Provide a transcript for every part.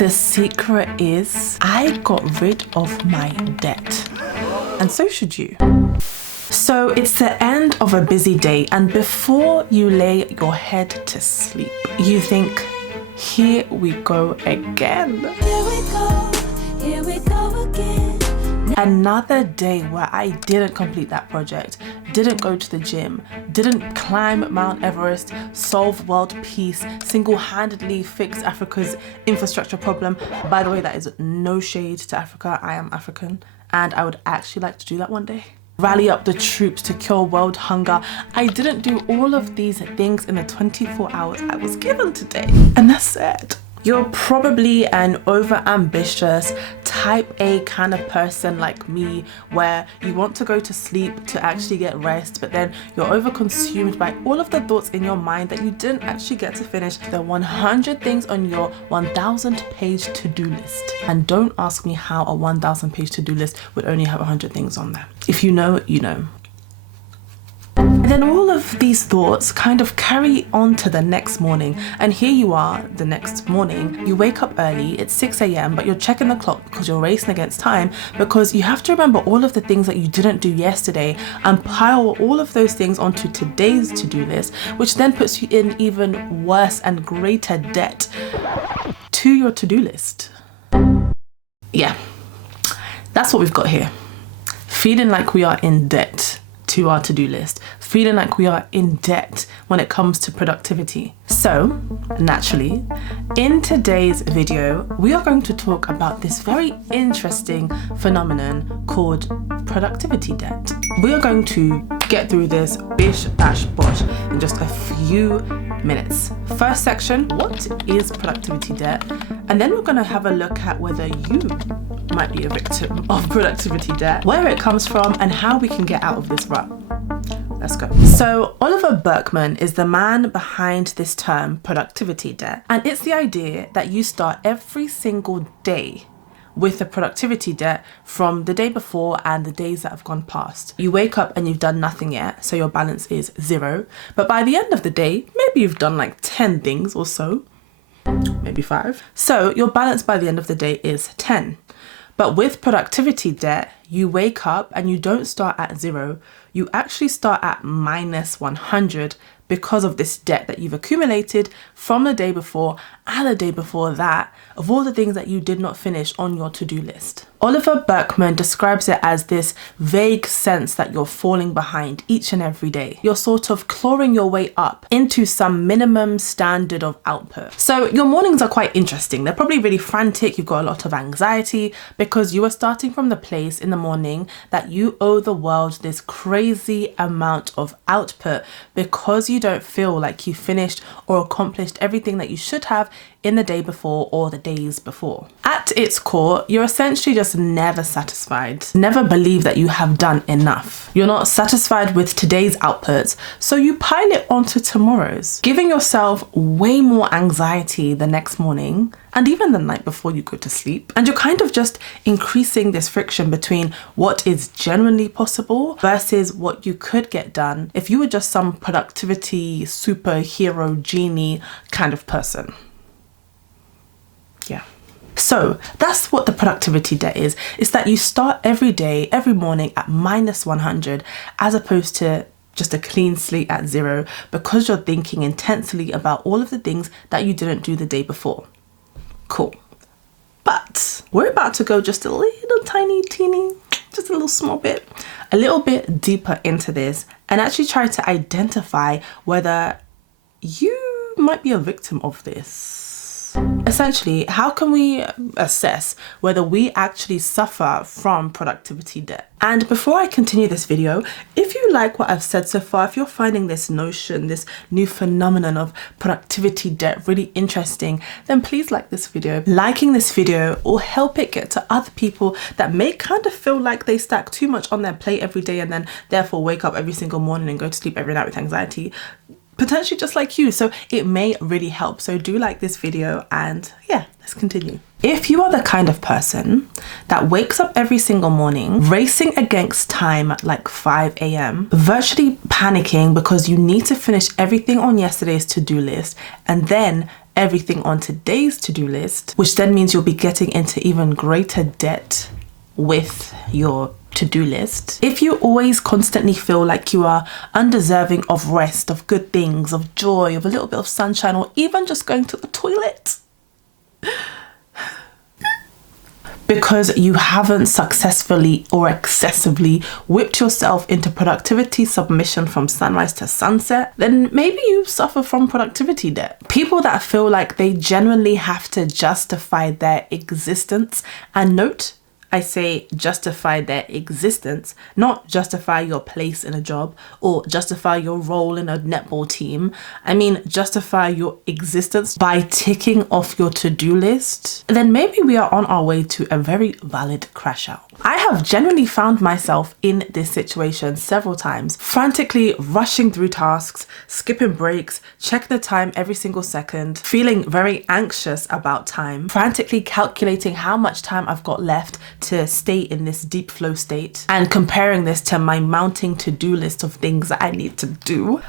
The secret is I got rid of my debt. And so should you. So it's the end of a busy day, and before you lay your head to sleep, you think, here we go again. Here we go again. Another day where I didn't complete that project, didn't go to the gym, didn't climb Mount Everest, solve world peace, single-handedly fix Africa's infrastructure problem. By the way, that is no shade to Africa. I am African, and I would actually like to do that one day. Rally up the troops to cure world hunger. I didn't do all of these things in the 24 hours I was given today. And that's it. You're probably an over-ambitious type A kind of person like me, where you want to go to sleep to actually get rest, but then you're over-consumed by all of the thoughts in your mind that you didn't actually get to finish the 100 things on your 1,000-page to-do list. And don't ask me how a 1,000-page to-do list would only have 100 things on there. If you know, you know. And then all of these thoughts kind of carry on to the next morning, and here you are the next morning. You wake up early, it's 6 a.m, but you're checking the clock because you're racing against time, because you have to remember all of the things that you didn't do yesterday and pile all of those things onto today's to-do list, which then puts you in even worse and greater debt to your to-do list. Yeah, that's what we've got here. Feeling like we are in debt to our to-do list, feeling like we are in debt when it comes to productivity. So, naturally, in today's video, we are going to talk about this very interesting phenomenon called productivity debt. We are going to get through this bish bash bosh in just a few minutes. First section, what is productivity debt? And then we're going to have a look at whether you might be a victim of productivity debt, where it comes from, and how we can get out of this rut. Let's go. So Oliver Burkeman is the man behind this term productivity debt, and it's the idea that you start every single day with a productivity debt from the day before and the days that have gone past. You wake up and you've done nothing yet, so your balance is 0, but by the end of the day, maybe you've done like 10 things or so, maybe 5. So your balance by the end of the day is 10. But with productivity debt, you wake up and you don't start at 0, you actually start at minus 100 because of this debt that you've accumulated from the day before and the day before that, of all the things that you did not finish on your to-do list. Oliver Burkeman describes it as this vague sense that you're falling behind each and every day. You're sort of clawing your way up into some minimum standard of output. So your mornings are quite interesting. They're probably really frantic. You've got a lot of anxiety because you are starting from the place in the morning that you owe the world this crazy amount of output because you don't feel like you finished or accomplished everything that you should have in the day before or the days before. At its core, you're essentially just never satisfied, never believe that you have done enough. You're not satisfied with today's outputs, so you pile it onto tomorrow's, giving yourself way more anxiety the next morning and even the night before you go to sleep. And you're kind of just increasing this friction between what is genuinely possible versus what you could get done if you were just some productivity superhero genie kind of person. Yeah. So that's what the productivity debt is. It's that you start every day, every morning at minus 100 as opposed to just a clean slate at 0 because you're thinking intensely about all of the things that you didn't do the day before. Cool. But we're about to go just a little tiny, teeny, just a little small bit, a little bit deeper into this and actually try to identify whether you might be a victim of this. Essentially, how can we assess whether we actually suffer from productivity debt? And before I continue this video, if you like what I've said so far, if you're finding this notion, this new phenomenon of productivity debt really interesting, then please like this video. Liking this video will help it get to other people that may kind of feel like they stack too much on their plate every day and then therefore wake up every single morning and go to sleep every night with anxiety. Potentially just like you, so it may really help. So do like this video and yeah, let's continue. If you are the kind of person that wakes up every single morning racing against time at like 5 a.m, virtually panicking because you need to finish everything on yesterday's to-do list and then everything on today's to-do list, which then means you'll be getting into even greater debt with your to-do list. If you always constantly feel like you are undeserving of rest, of good things, of joy, of a little bit of sunshine, or even just going to the toilet because you haven't successfully or excessively whipped yourself into productivity submission from sunrise to sunset, then maybe you suffer from productivity debt. People that feel like they genuinely have to justify their existence, and note, I say justify their existence, not justify your place in a job or justify your role in a netball team. I mean, justify your existence by ticking off your to-do list. Then maybe we are on our way to a very valid crash out. I have generally found myself in this situation several times, frantically rushing through tasks, skipping breaks, check the time every single second, feeling very anxious about time, frantically calculating how much time I've got left to stay in this deep flow state, and comparing this to my mounting to-do list of things that I need to do.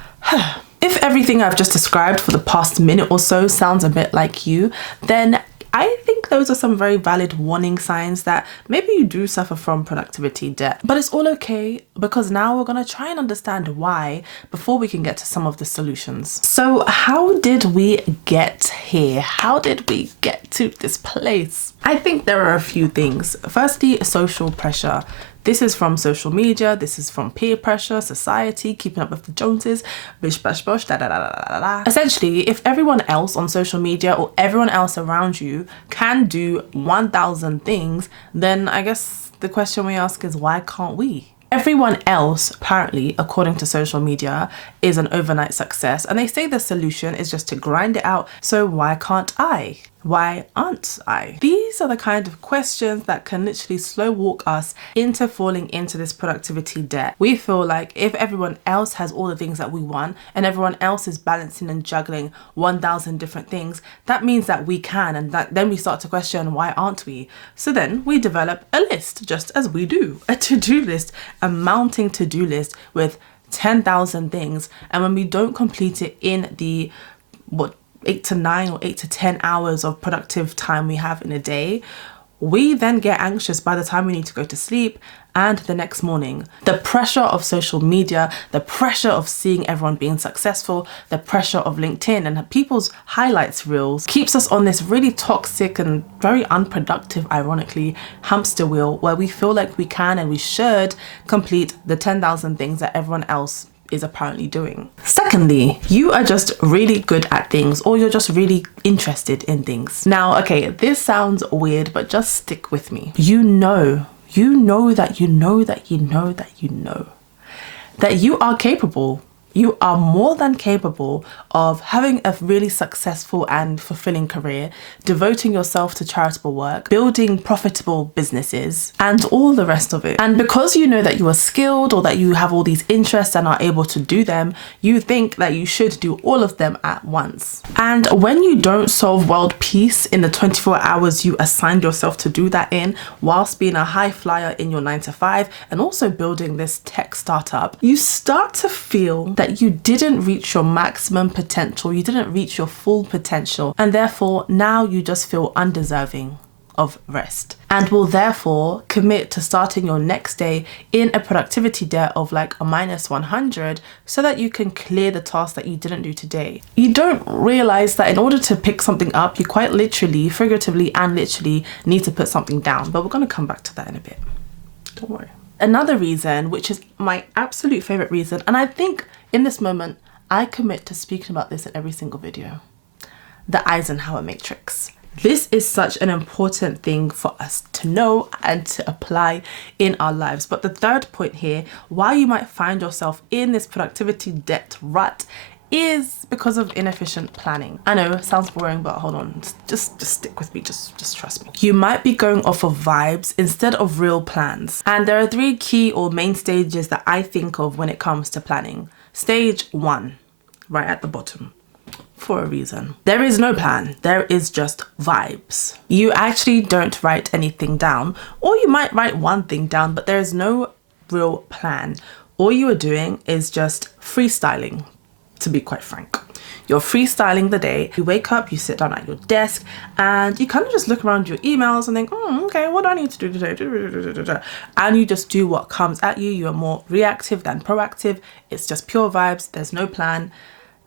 If everything I've just described for the past minute or so sounds a bit like you, then I think those are some very valid warning signs that maybe you do suffer from productivity debt. But it's all okay, because now we're going to try and understand why before we can get to some of the solutions. So how did we get here? How did we get to this place? I think there are a few things. Firstly, social pressure. This is from social media, this is from peer pressure, society, keeping up with the Joneses, bish bash bosh, da da da da da da. Essentially, if everyone else on social media or everyone else around you can do 1,000 things, then I guess the question we ask is, why can't we? Everyone else, apparently, according to social media, is an overnight success, and they say the solution is just to grind it out. So why can't I? Why aren't I? These are the kind of questions that can literally slow walk us into falling into this productivity debt. We feel like if everyone else has all the things that we want and everyone else is balancing and juggling 1,000 different things, that means that we can, and then we start to question, why aren't we? So then we develop a list, just as we do, a to-do list, a mounting to-do list with 10,000 things. And when we don't complete it in the 8 to 9 or 8 to 10 hours of productive time we have in a day, we then get anxious by the time we need to go to sleep and the next morning. The pressure of social media, the pressure of seeing everyone being successful, the pressure of LinkedIn and people's highlights reels keeps us on this really toxic and very unproductive, ironically, hamster wheel where we feel like we can and we should complete the 10,000 things that everyone else is apparently doing. Secondly, you are just really good at things, or you're just really interested in things. Now, okay, this sounds weird, but just stick with me. You know that you are capable. You are more than capable of having a really successful and fulfilling career, devoting yourself to charitable work, building profitable businesses, and all the rest of it. And because you know that you are skilled or that you have all these interests and are able to do them, you think that you should do all of them at once. And when you don't solve world peace in the 24 hours you assigned yourself to do that in, whilst being a high flyer in your 9-to-5 and also building this tech startup, you start to feel that you didn't reach your maximum potential, you didn't reach your full potential, and therefore now you just feel undeserving of rest, and will therefore commit to starting your next day in a productivity debt of like a -100 so that you can clear the task that you didn't do today. You don't realize that in order to pick something up, you quite literally, figuratively and literally need to put something down, but we're going to come back to that in a bit. Don't worry. Another reason, which is my absolute favorite reason, and I think in this moment, I commit to speaking about this in every single video, the Eisenhower matrix. This is such an important thing for us to know and to apply in our lives. But the third point here, why you might find yourself in this productivity debt rut, is because of inefficient planning. I know it sounds boring, but hold on, just stick with me, just trust me. You might be going off of vibes instead of real plans. And there are 3 key or main stages that I think of when it comes to planning. Stage 1, right at the bottom, for a reason. There is no plan, there is just vibes. You actually don't write anything down, or you might write one thing down, but there is no real plan. All you are doing is just freestyling, to be quite frank. you're freestyling the day. You wake up, you sit down at your desk, and you kind of just look around your emails and think, okay, what do I need to do today? And you just do what comes at you. You are more reactive than proactive. It's just pure vibes. There's no plan.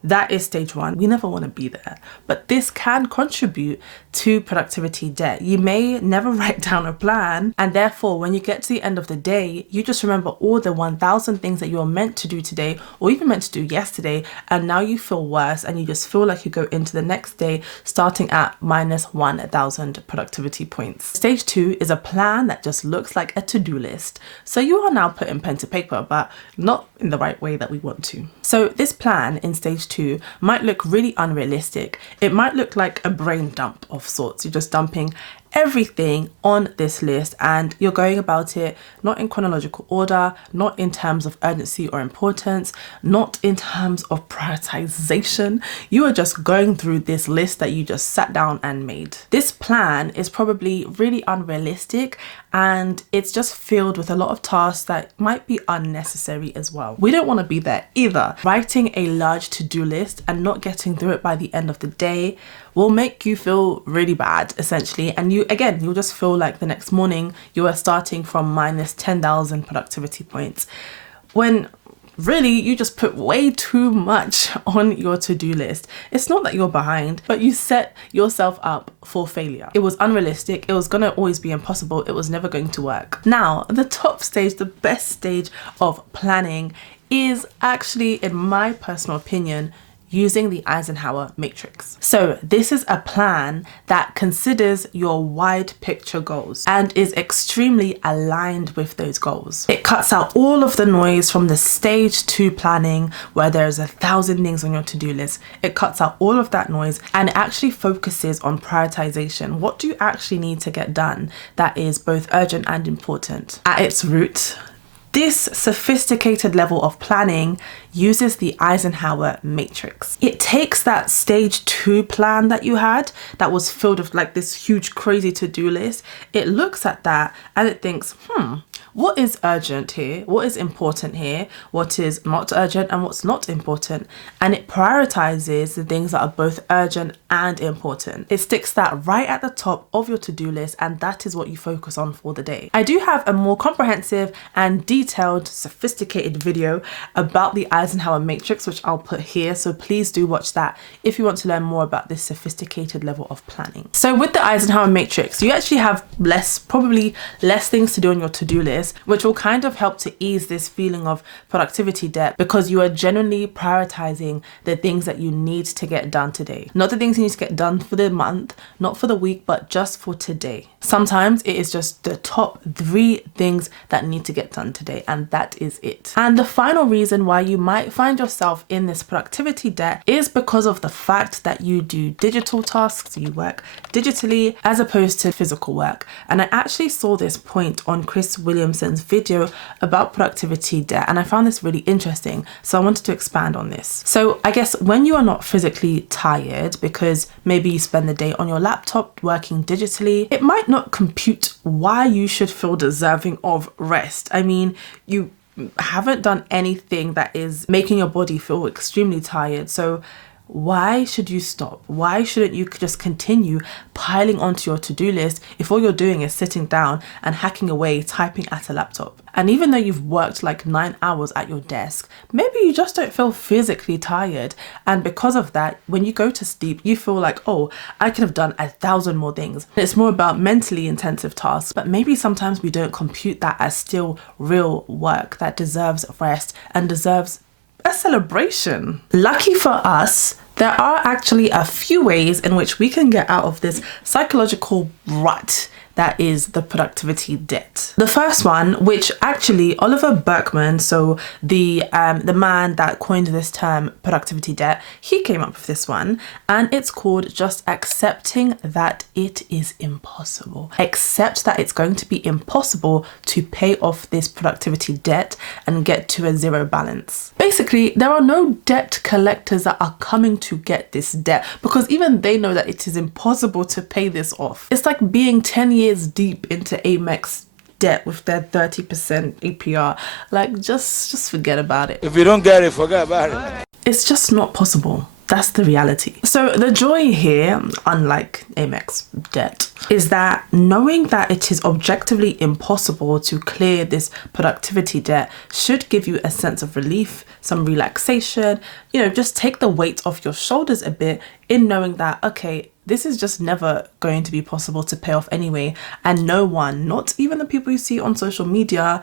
That is stage one. We never want to be there, but this can contribute to productivity debt. You may never write down a plan, and therefore when you get to the end of the day, you just remember all the 1,000 things that you were meant to do today or even meant to do yesterday, and now you feel worse and you just feel like you go into the next day starting at minus 1,000 productivity points. Stage two is a plan that just looks like a to-do list. So you are now putting pen to paper, but not in the right way that we want to. So this plan in stage two might look really unrealistic. It might look like a brain dump of sorts. You're just dumping everything on this list and you're going about it not in chronological order, not in terms of urgency or importance, not in terms of prioritization. You are just going through this list that you just sat down and made. This plan is probably really unrealistic and it's just filled with a lot of tasks that might be unnecessary as well. We don't want to be there either. Writing a large to-do list and not getting through it by the end of the day will make you feel really bad, essentially. And you'll just feel like the next morning you are starting from minus 10,000 productivity points, when really you just put way too much on your to-do list. It's not that you're behind, but you set yourself up for failure. It was unrealistic. It was gonna always be impossible. It was never going to work. Now, the top stage, the best stage of planning is actually, in my personal opinion, using the Eisenhower matrix. So this is a plan that considers your wide picture goals and is extremely aligned with those goals. It cuts out all of the noise from the stage two planning where there's 1,000 things on your to-do list. It cuts out all of that noise and it actually focuses on prioritization. What do you actually need to get done that is both urgent and important? At its root, this sophisticated level of planning uses the Eisenhower matrix. It takes that stage two plan that you had that was filled with like this huge crazy to-do list. It looks at that and it thinks, what is urgent here? What is important here? What is not urgent and what's not important? And it prioritizes the things that are both urgent and important. It sticks that right at the top of your to-do list and that is what you focus on for the day. I do have a more comprehensive and detailed, sophisticated video about the Eisenhower matrix, which I'll put here. So please do watch that if you want to learn more about this sophisticated level of planning. So with the Eisenhower matrix, you actually have probably less things to do on your to-do list, which will kind of help to ease this feeling of productivity debt because you are genuinely prioritizing the things that you need to get done today. Not the things you need to get done for the month, not for the week, but just for today. Sometimes it is just the top 3 things that need to get done today, and that is it. And the final reason why you might find yourself in this productivity debt is because of the fact that you do digital tasks, you work digitally as opposed to physical work. And I actually saw this point on Chris Williamson's video about productivity debt, and I found this really interesting. So I wanted to expand on this. So I guess when you are not physically tired because maybe you spend the day on your laptop working digitally, it might not compute why you should feel deserving of rest. I mean, you haven't done anything that is making your body feel extremely tired. So why should you stop? Why shouldn't you just continue piling onto your to-do list if all you're doing is sitting down and hacking away, typing at a laptop? And even though you've worked like 9 hours at your desk, maybe you just don't feel physically tired. And because of that, when you go to sleep, you feel like, oh, I could have done 1,000 more things. It's more about mentally intensive tasks, but maybe sometimes we don't compute that as still real work that deserves rest and deserves a celebration. Lucky for us, there are actually a few ways in which we can get out of this psychological rut that is the productivity debt. The first one, which actually Oliver Burkeman, so the man that coined this term productivity debt, he came up with this one, and it's called just accepting that it is impossible. Accept that it's going to be impossible to pay off this productivity debt and get to a zero balance. Basically, there are no debt collectors that are coming to get this debt because even they know that it is impossible to pay this off. It's like being 10 years deep into Amex debt with their 30% APR. Like, just forget about it. If you don't get it, forget about it. It's just not possible. That's the reality. So the joy here, unlike Amex debt, is that knowing that it is objectively impossible to clear this productivity debt should give you a sense of relief, some relaxation, you know, just take the weight off your shoulders a bit in knowing that, okay, this is just never going to be possible to pay off anyway. And no one, not even the people you see on social media,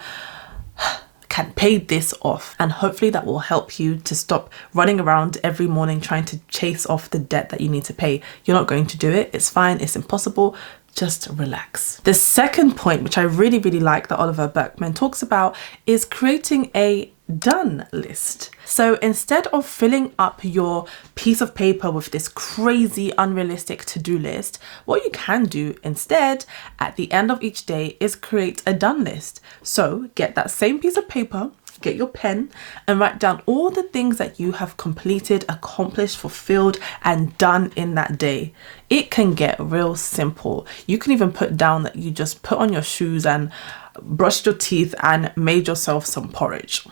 can pay this off. And hopefully that will help you to stop running around every morning trying to chase off the debt that you need to pay. You're not going to do it. It's fine. It's impossible. Just relax. The second point, which I really, really like that Oliver Burkeman talks about, is creating a done list. So instead of filling up your piece of paper with this crazy, unrealistic to-do list, what you can do instead at the end of each day is create a done list. So get that same piece of paper, get your pen, and write down all the things that you have completed, accomplished, fulfilled, and done in that day. It can get real simple. You can even put down that you just put on your shoes and brushed your teeth and made yourself some porridge.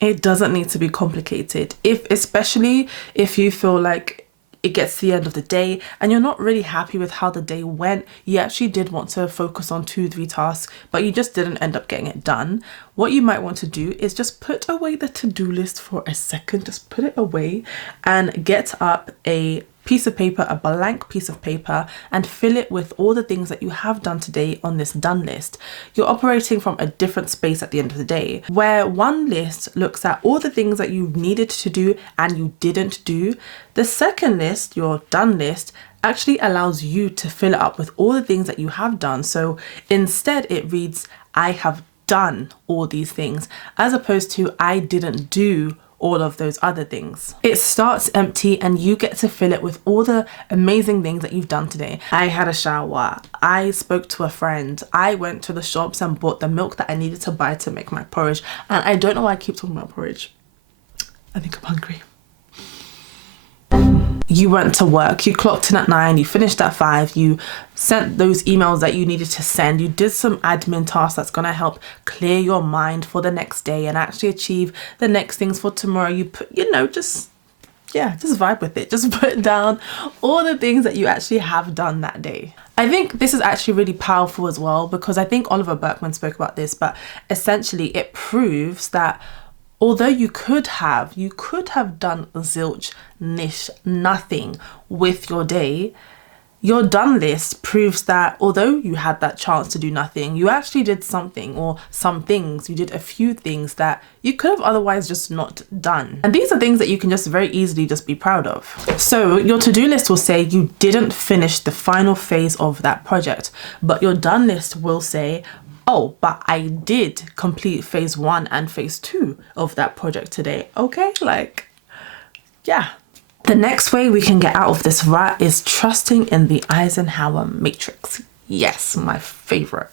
It doesn't need to be complicated. Especially if you feel like it gets to the end of the day and you're not really happy with how the day went, you actually did want to focus on 2-3 tasks, but you just didn't end up getting it done. What you might want to do is just put away the to-do list for a second, just put it away and get up a piece of paper, a blank piece of paper, and fill it with all the things that you have done today on this done list. You're operating from a different space at the end of the day, where one list looks at all the things that you needed to do and you didn't do. The second list, your done list, actually allows you to fill it up with all the things that you have done. So instead it reads, I have done all these things, as opposed to I didn't do all of those other things. It starts empty and you get to fill it with all the amazing things that you've done today. I had a shower, I spoke to a friend, I went to the shops and bought the milk that I needed to buy to make my porridge. And I don't know why I keep talking about porridge. I think I'm hungry. You went to work, you clocked in at 9, you finished at 5, you sent those emails that you needed to send, you did some admin tasks that's going to help clear your mind for the next day and actually achieve the next things for tomorrow. You put, just vibe with it. Just put down all the things that you actually have done that day. I think this is actually really powerful as well, because I think Oliver Burkeman spoke about this, but essentially it proves that although you could have done zilch, niche, nothing with your day, your done list proves that although you had that chance to do nothing, you actually did something, or some things. You did a few things that you could have otherwise just not done. And these are things that you can just very easily just be proud of. So your to-do list will say you didn't finish the final phase of that project, but your done list will say, oh, but I did complete phase 1 and phase 2 of that project today. Okay, yeah. The next way we can get out of this rut is trusting in the Eisenhower matrix. Yes, my favorite.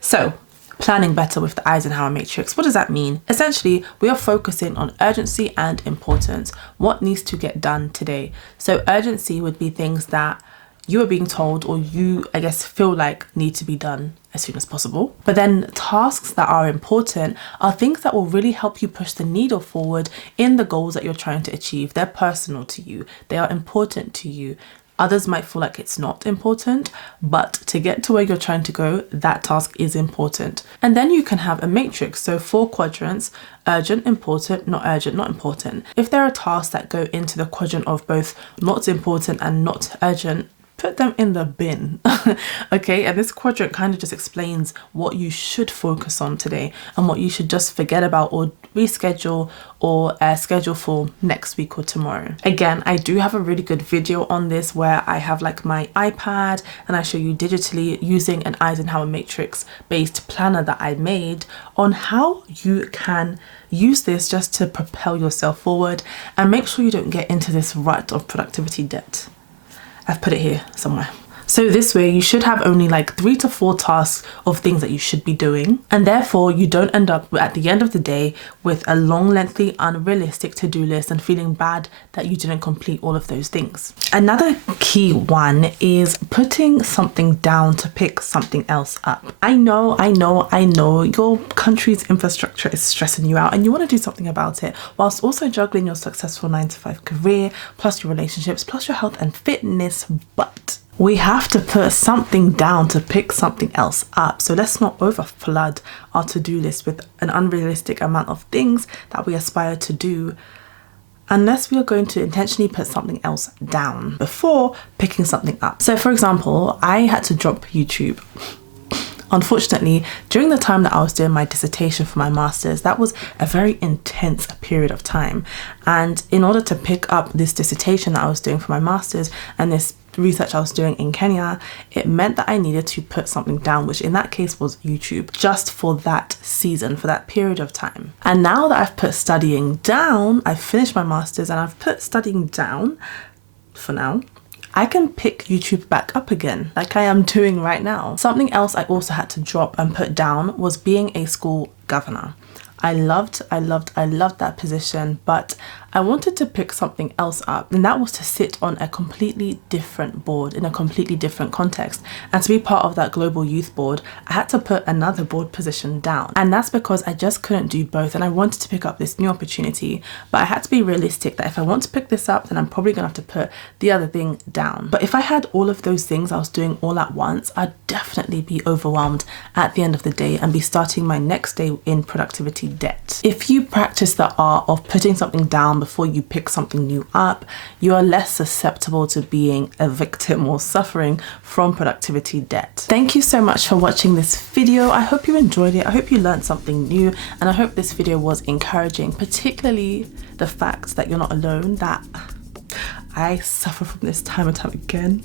So, planning better with the Eisenhower matrix. What does that mean? Essentially, we are focusing on urgency and importance. What needs to get done today? So urgency would be things that you are being told, or you, I guess, feel like need to be done as soon as possible. But then tasks that are important are things that will really help you push the needle forward in the goals that you're trying to achieve. They're personal to you. They are important to you. Others might feel like it's not important, but to get to where you're trying to go, that task is important. And then you can have a matrix. So 4 quadrants: urgent, important, not urgent, not important. If there are tasks that go into the quadrant of both not important and not urgent, put them in the bin. Okay, and this quadrant kind of just explains what you should focus on today and what you should just forget about or reschedule or schedule for next week or tomorrow. Again, I do have a really good video on this where I have my iPad and I show you digitally using an Eisenhower matrix based planner that I made on how you can use this just to propel yourself forward and make sure you don't get into this rut of productivity debt. I've put it here somewhere. So this way you should have only like 3 to 4 tasks of things that you should be doing, and therefore you don't end up at the end of the day with a long, lengthy, unrealistic to-do list and feeling bad that you didn't complete all of those things. Another key one is putting something down to pick something else up. I know your country's infrastructure is stressing you out and you want to do something about it, whilst also juggling your successful 9-to-5 career, plus your relationships, plus your health and fitness, but we have to put something down to pick something else up. So let's not overflood our to-do list with an unrealistic amount of things that we aspire to do, unless we are going to intentionally put something else down before picking something up. So for example, I had to drop YouTube. Unfortunately, during the time that I was doing my dissertation for my master's, that was a very intense period of time. And in order to pick up this dissertation that I was doing for my master's and this research I was doing in Kenya, it meant that I needed to put something down, which in that case was YouTube, just for that season, for that period of time. And now that I've put studying down, I've finished my master's and I've put studying down for now, I can pick YouTube back up again, like I am doing right now. Something else I also had to drop and put down was being a school governor. I loved that position, but I wanted to pick something else up, and that was to sit on a completely different board in a completely different context. And to be part of that global youth board, I had to put another board position down. And that's because I just couldn't do both, and I wanted to pick up this new opportunity, but I had to be realistic that if I want to pick this up, then I'm probably gonna have to put the other thing down. But if I had all of those things I was doing all at once, I'd definitely be overwhelmed at the end of the day and be starting my next day in productivity debt. If you practice the art of putting something down before you pick something new up, you are less susceptible to being a victim or suffering from productivity debt. Thank you so much for watching this video. I hope you enjoyed it. I hope you learned something new, and I hope this video was encouraging, particularly the fact that you're not alone, that I suffer from this time and time again.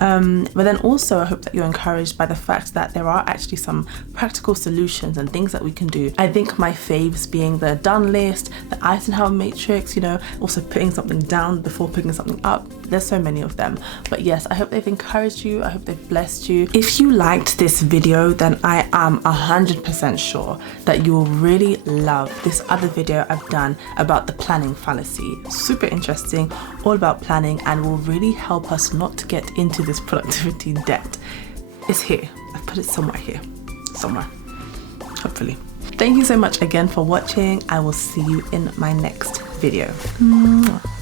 But then also I hope that you're encouraged by the fact that there are actually some practical solutions and things that we can do. I think my faves being the done list, the Eisenhower matrix, you know, also putting something down before picking something up. There's so many of them. But yes, I hope they've encouraged you. I hope they've blessed you. If you liked this video, then I am 100% sure that you will really love this other video I've done about the planning fallacy. Super interesting, all about planning, and will really help us not to get into this productivity debt. It's here. I've put it somewhere here. Somewhere. Hopefully. Thank you so much again for watching. I will see you in my next video. Mwah.